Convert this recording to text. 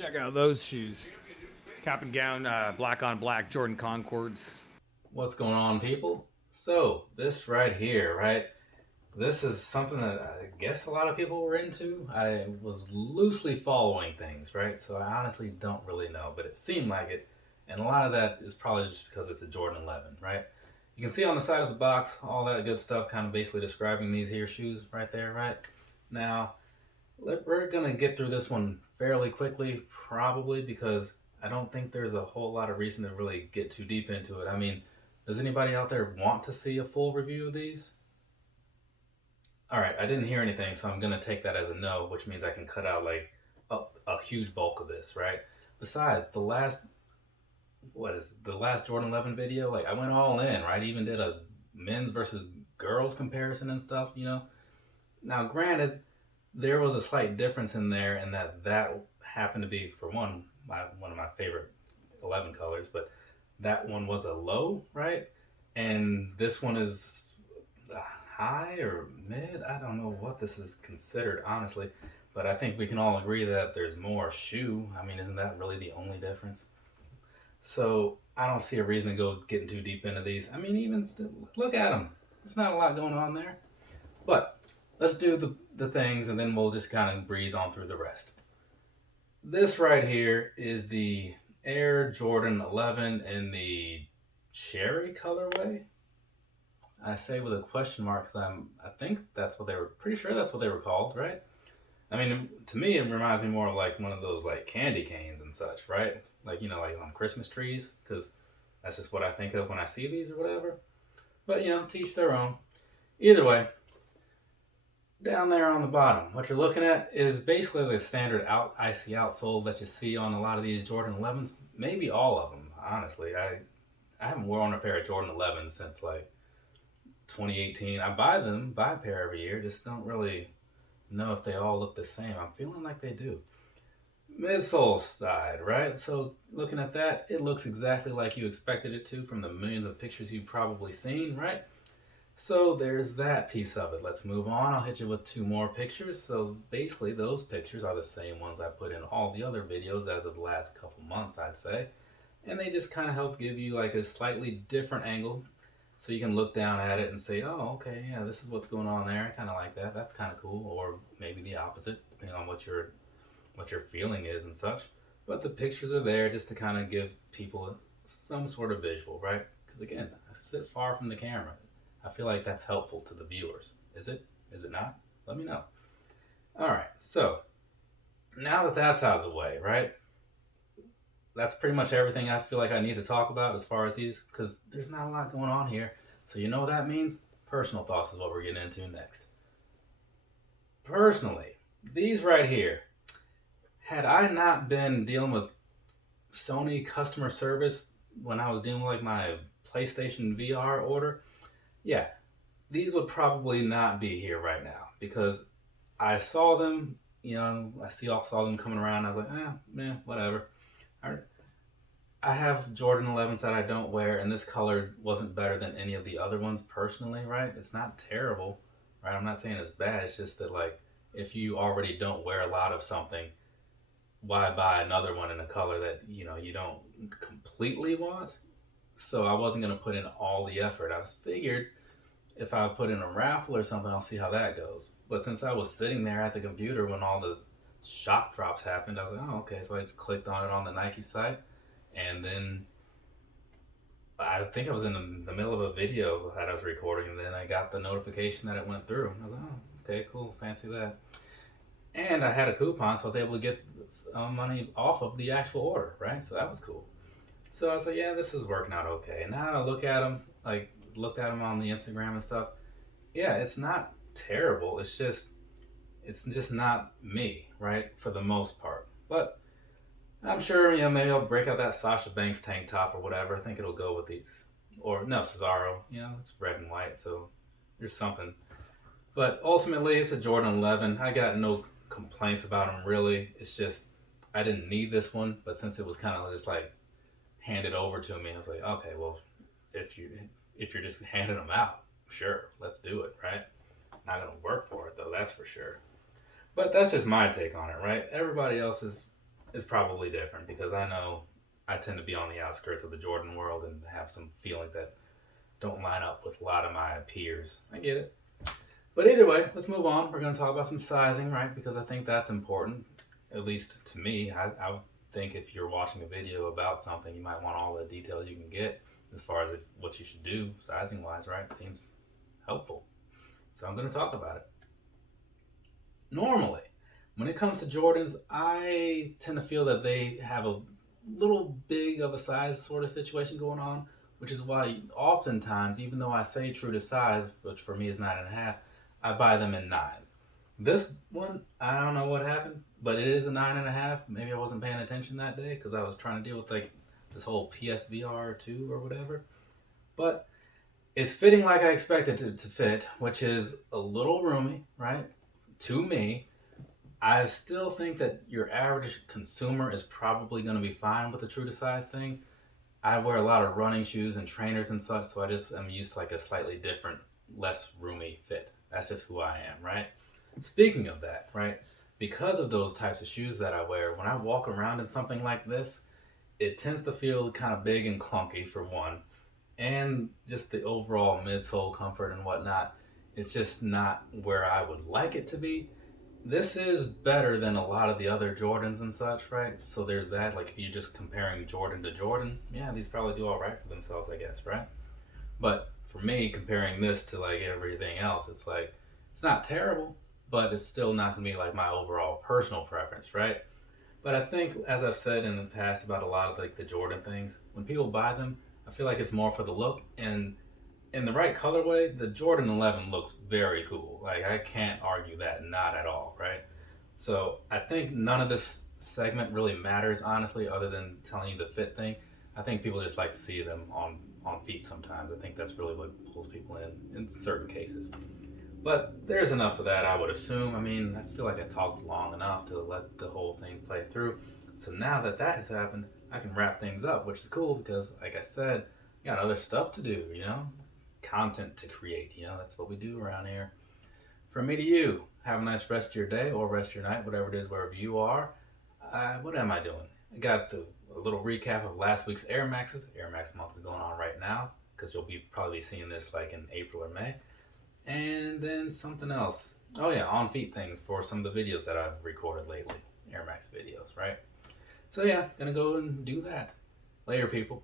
Check out those shoes. Cap and gown, black on black Jordan Concords. What's going on, people? So, this right here, right? This is something that I guess a lot of people were into. I was loosely following things, right? So I honestly don't really know, but it seemed like it. And a lot of that is probably just because it's a Jordan 11, right? You can see on the side of the box, all that good stuff kind of basically describing these here shoes right there, right? Now, we're going to get through this one fairly quickly, probably because I don't think there's a whole lot of reason to really get too deep into it. I mean, does anybody out there want to see a full review of these? All right, I didn't hear anything, so I'm going to take that as a no, which means I can cut out like a huge bulk of this, right? Besides, the last Jordan 11 video, like I went all in, right? Even did a men's versus girls comparison and stuff, you know? Now, granted, there was a slight difference in there in that happened to be, for one of my favorite 11 colors, but that one was a low, right? And this one is high or mid. I don't know what this is considered, honestly, but I think we can all agree that there's more shoe. I mean, isn't that really the only difference? So I don't see a reason to go getting too deep into these. I mean, even still, look at them. There's not a lot going on there. But let's do the things and then we'll just kind of breeze on through the rest. This right here is the Air Jordan 11 in the cherry colorway. I say with a question mark because I think that's what they were, pretty sure that's what they were called, right? I mean, to me, it reminds me more of like one of those like candy canes and such, right? Like, you know, like on Christmas trees, because that's just what I think of when I see these or whatever. But, you know, to each their own. Either way, down there on the bottom, what you're looking at is basically the standard icy outsole that you see on a lot of these Jordan 11s. Maybe all of them, honestly. I haven't worn a pair of Jordan 11s since like 2018. I buy a pair every year, just don't really know if they all look the same. I'm feeling like they do. Midsole side, right? So looking at that, it looks exactly like you expected it to from the millions of pictures you've probably seen, right? So there's that piece of it. Let's move on. I'll hit you with two more pictures. So basically those pictures are the same ones I put in all the other videos as of the last couple months, I'd say. And they just kind of help give you like a slightly different angle so you can look down at it and say, oh, okay, yeah, this is what's going on there. I kind of like that. That's kind of cool. Or maybe the opposite, depending on what your feeling is and such. But the pictures are there just to kind of give people some sort of visual, right? Because again, I sit far from the camera. I feel like that's helpful to the viewers. Is it? Is it not? Let me know. All right, so now that that's out of the way, right? That's pretty much everything I feel like I need to talk about as far as these, because there's not a lot going on here. So you know what that means? Personal thoughts is what we're getting into next. Personally, these right here, had I not been dealing with Sony customer service when I was dealing with like my PlayStation VR order, yeah, these would probably not be here right now because I saw them, you know, saw them coming around. I was like, whatever. I have Jordan 11s that I don't wear, and this color wasn't better than any of the other ones personally, right? It's not terrible, right? I'm not saying it's bad. It's just that, like, if you already don't wear a lot of something, why buy another one in a color that, you know, you don't completely want? So I wasn't going to put in all the effort. I figured if I put in a raffle or something, I'll see how that goes. But since I was sitting there at the computer when all the shock drops happened, I was like, oh, okay. So I just clicked on it on the Nike site. And then I think I was in the middle of a video that I was recording, and then I got the notification that it went through. I was like, oh, okay, cool, fancy that. And I had a coupon, so I was able to get money off of the actual order, right? So that was cool. So I was like, yeah, this is working out okay. And now I looked at them on the Instagram and stuff. Yeah, it's not terrible. It's just not me, right? For the most part. But I'm sure, you know, maybe I'll break out that Sasha Banks tank top or whatever. I think it'll go with these. Or, no, Cesaro. You know, it's red and white, so there's something. But ultimately, it's a Jordan 11. I got no complaints about them, really. It's just, I didn't need this one. But since it was kind of just like handed over to me, I was like, okay, well, if you're just handing them out, sure, let's do it, right? Not going to work for it, though, that's for sure. But that's just my take on it, right? Everybody else is is probably different because I know I tend to be on the outskirts of the Jordan world and have some feelings that don't line up with a lot of my peers. I get it. But either way, let's move on. We're going to talk about some sizing, right? Because I think that's important, at least to me. I would think if you're watching a video about something, you might want all the details you can get as far as what you should do sizing wise, right? It seems helpful. So I'm going to talk about it. Normally, when it comes to Jordans, I tend to feel that they have a little big of a size sort of situation going on, which is why oftentimes, even though I say true to size, which for me is 9.5, I buy them in 9s. This one, I don't know what happened, but it is a 9.5. Maybe I wasn't paying attention that day because I was trying to deal with like this whole PSVR 2 or whatever. But it's fitting like I expected it to fit, which is a little roomy, right? To me, I still think that your average consumer is probably going to be fine with the true to size thing. I wear a lot of running shoes and trainers and such, so I just am used to like a slightly different, less roomy fit. That's just who I am, right? Speaking of that, right? Because of those types of shoes that I wear, when I walk around in something like this, it tends to feel kind of big and clunky for one, and just the overall midsole comfort and whatnot. It's just not where I would like it to be. This is better than a lot of the other Jordans and such, right? So there's that. Like if you're just comparing Jordan to Jordan, yeah, these probably do all right for themselves, I guess, right? But for me, comparing this to like everything else, it's like it's not terrible, but it's still not gonna be like my overall personal preference, right? But I think, as I've said in the past about a lot of like the Jordan things, when people buy them, I feel like it's more for the look, and in the right colorway, the Jordan 11 looks very cool. Like I can't argue that, not at all, right? So I think none of this segment really matters, honestly, other than telling you the fit thing. I think people just like to see them on feet sometimes. I think that's really what pulls people in certain cases. But there's enough of that, I would assume. I mean, I feel like I talked long enough to let the whole thing play through. So now that that has happened, I can wrap things up, which is cool because, like I said, I got other stuff to do, content to create, that's what we do around here. From me to you, have a nice rest of your day or rest of your night, whatever it is, wherever you are. What am I doing? I got a little recap of last week's Air Maxes. Air Max month is going on right now because you'll probably seeing this like in April or May. And then something else. Oh yeah, on feet things for some of the videos that I've recorded lately. Air Max videos, right? So yeah, gonna go and do that. Later, people.